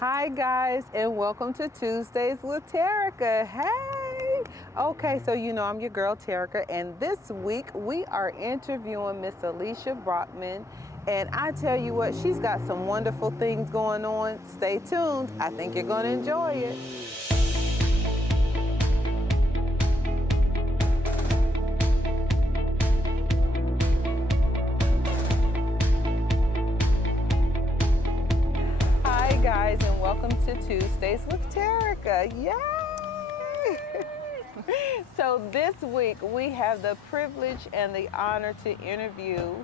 Hi guys, and welcome to Tuesdays with Terica. Hey! Okay, so I'm your girl Terica, and this week we are interviewing Miss Alecia Brockman. And I tell you what, she's got some wonderful things going on. Stay tuned. I think you're going to enjoy it. Hi guys, and welcome to Tuesdays with Terica. Yay! So this week we have the privilege and the honor to interview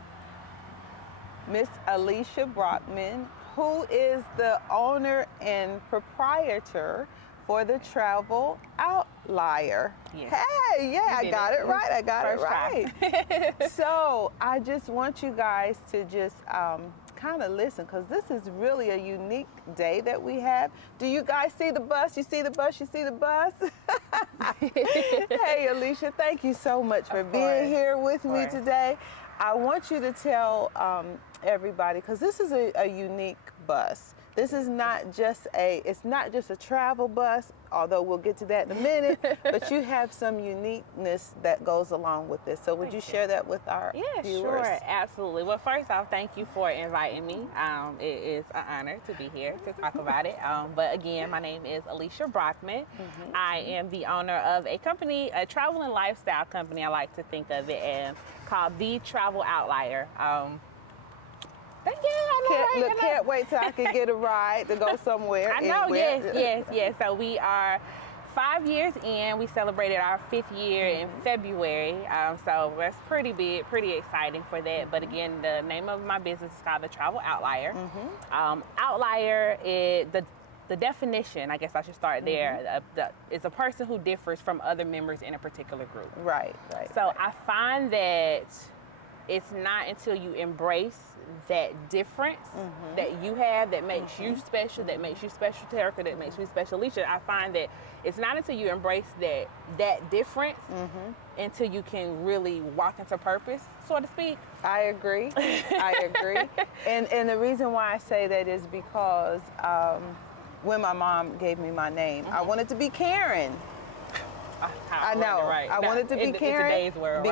Miss Alecia Brockman, who is the owner and proprietor for the Travel Outlier. Yes. Hey, yeah, I got it right. I got it right. Try. So I just want you guys to just kind of listen, because this is really a unique day that we have. Do you guys see the bus? You see the bus? You see the bus? Hey, Alecia, thank you so much for being here with me today. I want you to tell everybody, because this is a unique bus. This is not just it's not just a travel bus, although we'll get to that in a minute, but you have some uniqueness that goes along with this. So would you share that with our viewers? Sure, absolutely. Well, first off, thank you for inviting me. It is an honor to be here to talk about it. But again, my name is Alecia Brockman. Mm-hmm. I am the owner of a company, a travel and lifestyle company, I like to think of it as, called the Travel Outlier. Can't wait till I can get a ride to go somewhere. I know, yes. So we are 5 years in. We celebrated our 5th year in February. So that's pretty big, pretty exciting for that. But again, the name of my business is called the Travel Outlier. Outlier is the definition, I guess I should start there, is a person who differs from other members in a particular group. Right. So I find that it's not until you embrace that difference that you have that makes you special, Terica, that makes you special, Alecia. I find that it's not until you embrace that difference until you can really walk into purpose, so to speak. I agree. And the reason why I say that is because when my mom gave me my name, I wanted to be Karen. I know. I wanted to be Karen in today's world,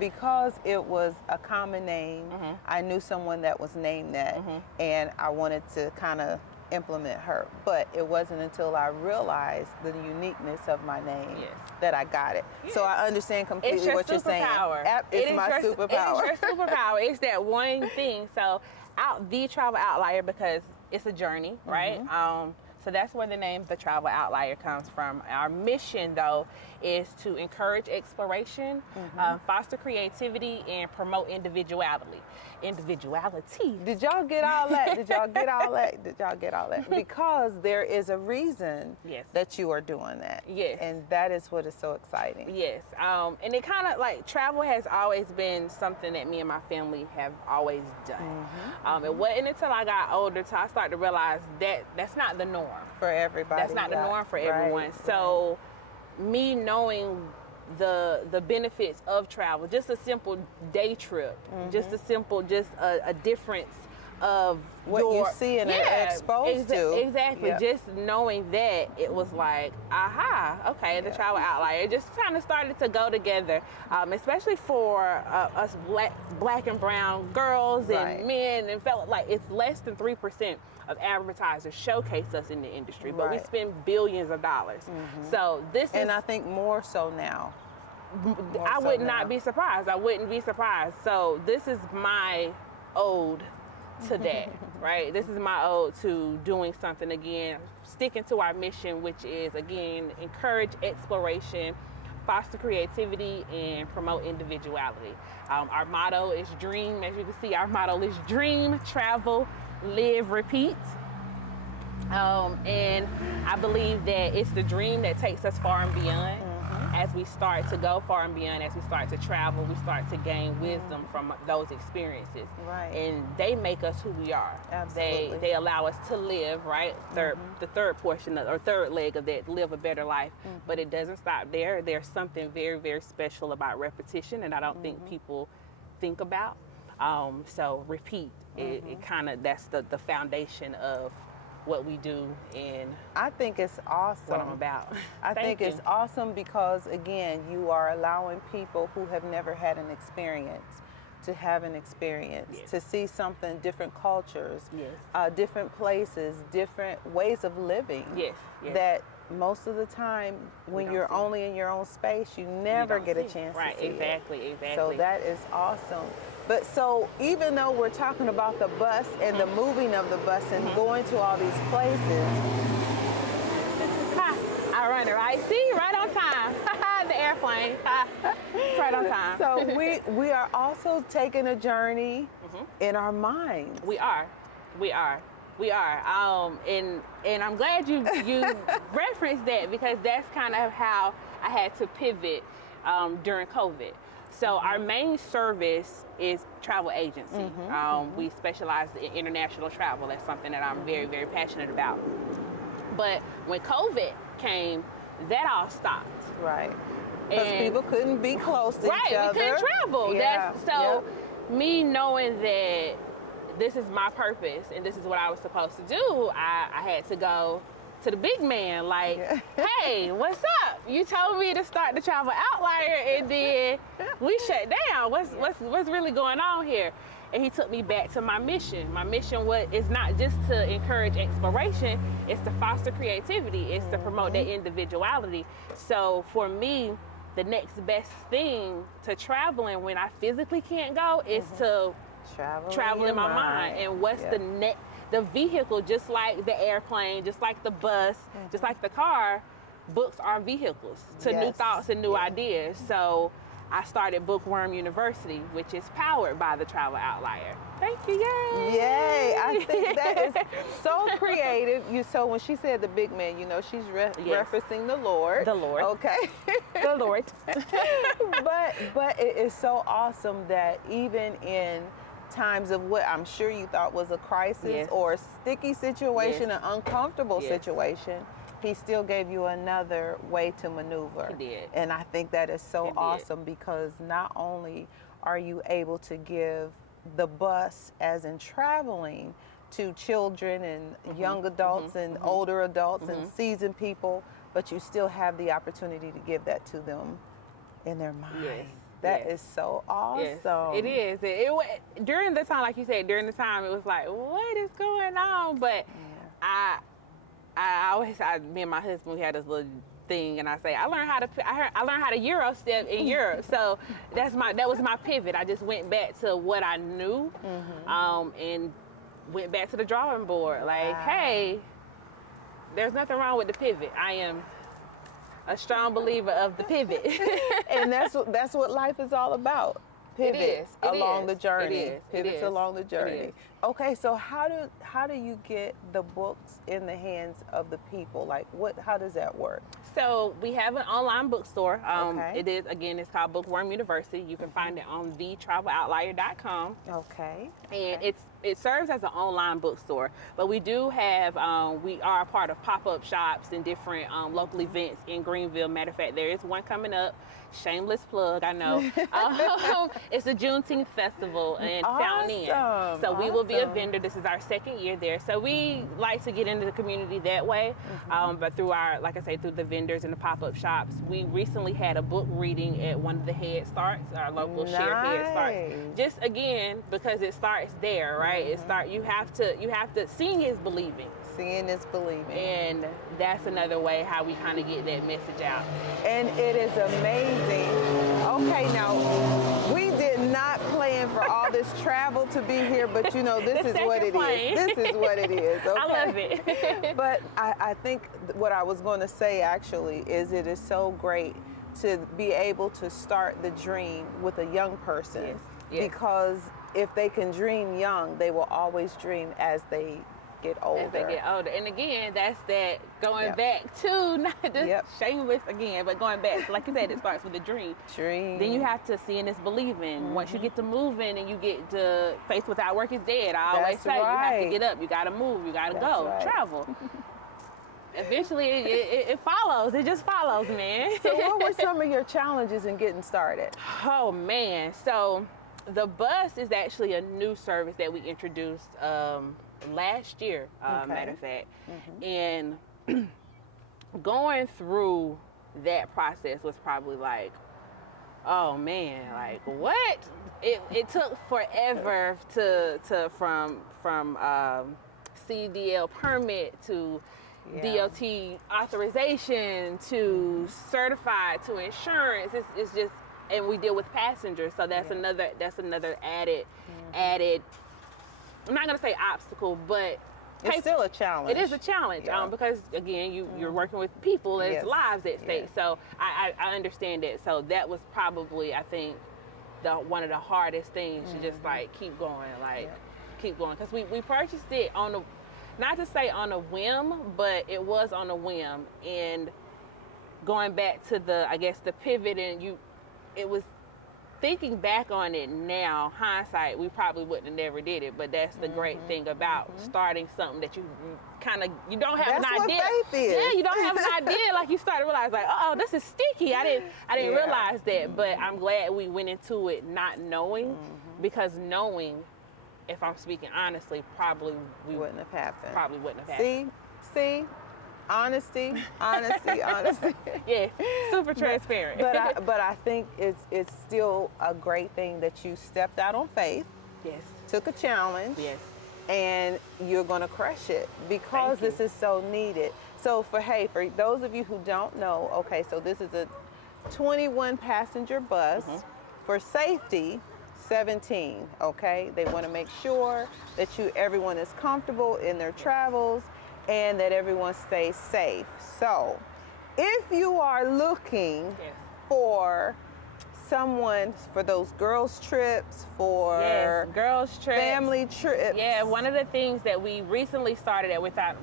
because it was a common name. I knew someone that was named that, and I wanted to kind of implement her. But it wasn't until I realized the uniqueness of my name that I got it. Yes. So I understand completely what you're saying. It's my superpower. It's your superpower. It's that one thing. So the Travel Outlier, because it's a journey, right? So that's where the name The Travel Outlier comes from. Our mission, though, is to encourage exploration, foster creativity, and promote individuality. Did y'all get all that? Because there is a reason that you are doing that. Yes. And that is what is so exciting. Yes. And it kind of like travel has always been something that me and my family have always done. It wasn't until I got older till I started to realize that that's not the norm. For everybody. That's not the norm for everyone. So me knowing the benefits of travel, just a simple day trip, just a difference of what you see and are exposed to. Exactly. Just knowing that, it was like, aha, okay, the Travel Outlier. It just kind of started to go together, especially for us black and brown girls and men, and felt like it's less than 3% of advertisers showcase us in the industry, but we spend billions of dollars. So this and I think more so now. I would not be surprised. I wouldn't be surprised. So this is my ode to that, right? This is my ode to doing something again, sticking to our mission, which is, again, encourage exploration, foster creativity, and promote individuality. Our motto is dream. As you can see, our motto is dream, travel, live, repeat. And I believe that it's the dream that takes us far and beyond. As we start to go far and beyond, as we start to travel, we start to gain wisdom from those experiences. And they make us who we are. Absolutely. They allow us to live, right? The third portion or third leg of that, live a better life. But it doesn't stop there. There's something very, very special about repetition, and I don't think people think about. So repeat. It kind of, that's the foundation of what we do and I think it's awesome. What I'm about. I think it's awesome because, again, you are allowing people who have never had an experience to have an experience, Yes. to see something, different cultures, Yes. Different places, different ways of living. Yes. Yes. That most of the time, when you're only in your own space, you never get a chance to see Exactly. it. So that is awesome. But so even though we're talking about the bus and the moving of the bus and going to all these places. I run it right. See, right on time. The airplane. Right on time. So we are also taking a journey in our minds. We are. And I'm glad you referenced that, because that's kind of how I had to pivot during COVID. So our main service is travel agency. We specialize in international travel. That's something that I'm very, very passionate about. But when COVID came, that all stopped. Right. Because people couldn't be close to each other. Right, we couldn't travel. Yeah. Me knowing that this is my purpose and this is what I was supposed to do, I had to go to the big man, like, hey, what's up? You told me to start the Travel Outlier and then we shut down. What's really going on here? And he took me back to my mission. My mission is not just to encourage exploration, it's to foster creativity, it's to promote that individuality. So for me, the next best thing to traveling when I physically can't go is to travel in my mind. And what's the vehicle, just like the airplane, just like the bus, just like the car, books are vehicles to new thoughts and new ideas. So I started Bookworm University, which is powered by the Travel Outlier. Thank you, yay! Yay! I think that is so creative. So when she said the big man, she's referencing the Lord. The Lord. Okay. The Lord. but it is so awesome that even in times of what I'm sure you thought was a crisis or a sticky situation, an uncomfortable situation, he still gave you another way to maneuver. He did. And I think that is so awesome, because not only are you able to give the bus, as in traveling, to children and young adults and older adults and seasoned people, but you still have the opportunity to give that to them in their mind. Yes. That is so awesome. Yes, it is. It during the time, like you said, during the time, it was like, what is going on? But I always, me and my husband, we had this little thing, and I say, I learned how to Euro step in Europe. So that was my pivot. I just went back to what I knew, and went back to the drawing board. Like, hey, there's nothing wrong with the pivot. I am a strong believer of the pivot. And that's what life is all about. Pivots along the journey. Pivots along the journey. Okay, so how do you get the books in the hands of the people? Like, how does that work? So we have an online bookstore. It's called Bookworm University. You can find it on thetraveloutlier.com. Okay. And it serves as an online bookstore, but we do have, we are a part of pop-up shops and different local events in Greenville. Matter of fact, there is one coming up. Shameless plug, I know. It's the Juneteenth Festival in Fountain Inn. So we will be a vendor. This is our second year there. So we like to get into the community that way. But through through the vendors and the pop-up shops. We recently had a book reading at one of the Head Starts, our local shared Head Starts. Just again, because it starts there, right? You have to, seeing is believing. Seeing is believing. And that's another way how we kind of get that message out. And it is amazing. Okay, now, we did not plan for all this travel to be here, but this is what it is. This is what it is. Okay? I love it. But I think what I was going to say actually is it is so great to be able to start the dream with a young person. Yes. Because if they can dream young, they will always dream as they get older. As they get older. And again, that's that going back to, not just shameless again, but going back. So like you said, it starts with a dream. Then you have to see, and it's believing. Once you get to moving and you get to faith without work is dead. I always say you have to get up, you got to move, you got to go, travel. Eventually, it follows. It just follows, man. So what were some of your challenges in getting started? Oh, man. So the bus is actually a new service that we introduced last year, Okay. matter of fact. And going through that process was probably like, oh man, like what? It took forever from CDL permit to DOT authorization to certified to insurance. It's just, and we deal with passengers, so that's another added. I'm not gonna say obstacle, but it's still a challenge. It is a challenge because again, you're working with people, there's lives at stake. So I understand that. So that was probably, I think, one of the hardest things to just like keep going, because we purchased it on a, not to say on a whim, but it was on a whim. And going back to the pivot, and it was, thinking back on it now, hindsight, we probably wouldn't have never did it. But that's the great thing about starting something that you don't have That's an idea. What faith is. Yeah, you don't have an idea. Like you start to realize, like, oh, this is sticky. I didn't realize that. But I'm glad we went into it not knowing, because knowing, if I'm speaking honestly, probably wouldn't have happened. Probably wouldn't have happened. See. Honesty. Yes, super transparent. But I think it's still a great thing that you stepped out on faith. Yes. Took a challenge. Yes. And you're gonna crush it because this is so needed. So for those of you who don't know, okay, so this is a 21 passenger bus for safety. 17. Okay, they want to make sure that everyone is comfortable in their travels, and that everyone stays safe. So if you are looking for someone for those girls trips, for girls trips, family trips. Yeah, one of the things that we recently started at without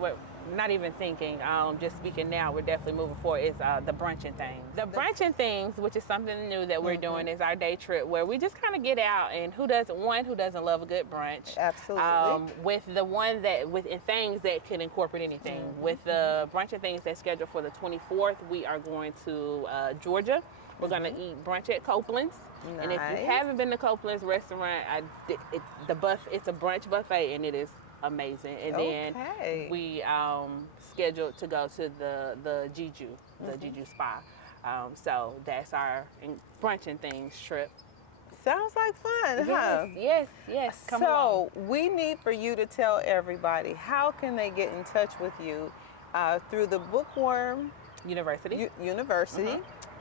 not even thinking, just speaking now, we're definitely moving forward, is the brunching things. The brunching things, which is something new that we're doing, is our day trip where we just kind of get out, and who doesn't love a good brunch? Absolutely. With the one that, in things that can incorporate anything. With the brunching things that's scheduled for the 24th, we are going to Georgia. We're going to eat brunch at Copeland's. Nice. And if you haven't been to Copeland's restaurant, it's a brunch buffet, and it is amazing. And then we scheduled to go to the Jeju, Jeju spa. So that's our brunching things trip. Sounds like fun, huh? Yes. Come along. We need for you to tell everybody, how can they get in touch with you through the Bookworm University,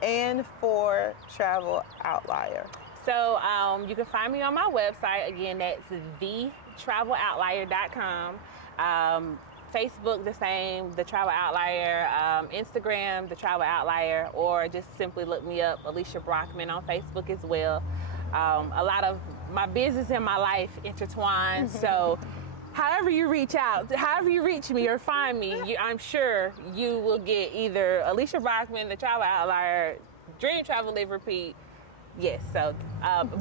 and for Travel Outlier. So you can find me on my website. Again, that's thetraveloutlier.com. Facebook, the same, The Travel Outlier. Instagram, The Travel Outlier, or just simply look me up, Alecia Brockman, on Facebook as well. A lot of my business and my life intertwined, so however you reach me or find me, I'm sure you will get either Alecia Brockman, The Travel Outlier, Dream Travel Live Repeat. Yes, so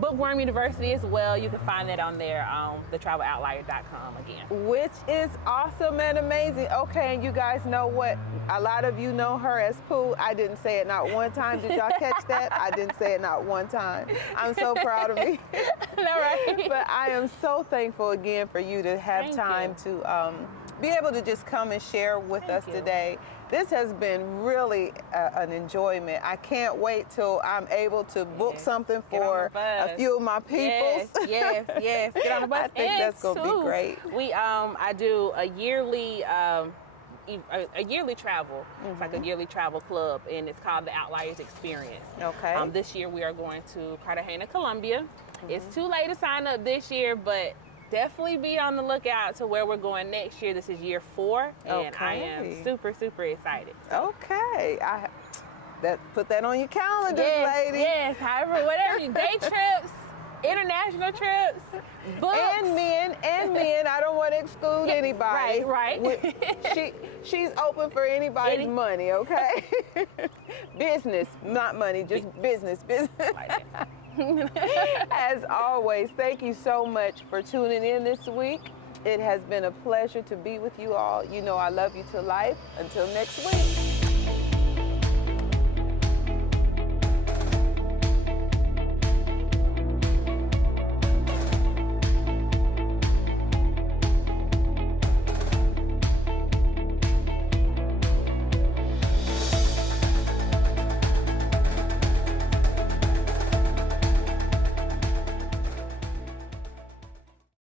Bookworm University as well. You can find that on there, thetraveloutlier.com again. Which is awesome and amazing. Okay, and you guys know what? A lot of you know her as Pooh. I didn't say it not one time. Did y'all catch that? I didn't say it not one time. I'm so proud of me. All right. But I am so thankful again for you to have time to be able to just come and share with us today. This has been really an enjoyment. I can't wait till I'm able to book something for a few of my peoples. Yes. Get on the bus. I think that's going to be great. I do a yearly travel. It's like a yearly travel club, and it's called the Outliers Experience. Okay. This year we are going to Cartagena, Colombia. It's too late to sign up this year, but definitely be on the lookout to where we're going next year. This is year 4, and I am super, super excited. Okay. Put that on your calendars, ladies. Yes, however, whatever you day trips, international trips, books. And men. I don't want to exclude anybody. Right. She's open for anybody's money, okay? Business, not money, just business. As always, thank you so much for tuning in this week. It has been a pleasure to be with you all. You know I love you to life. Until next week.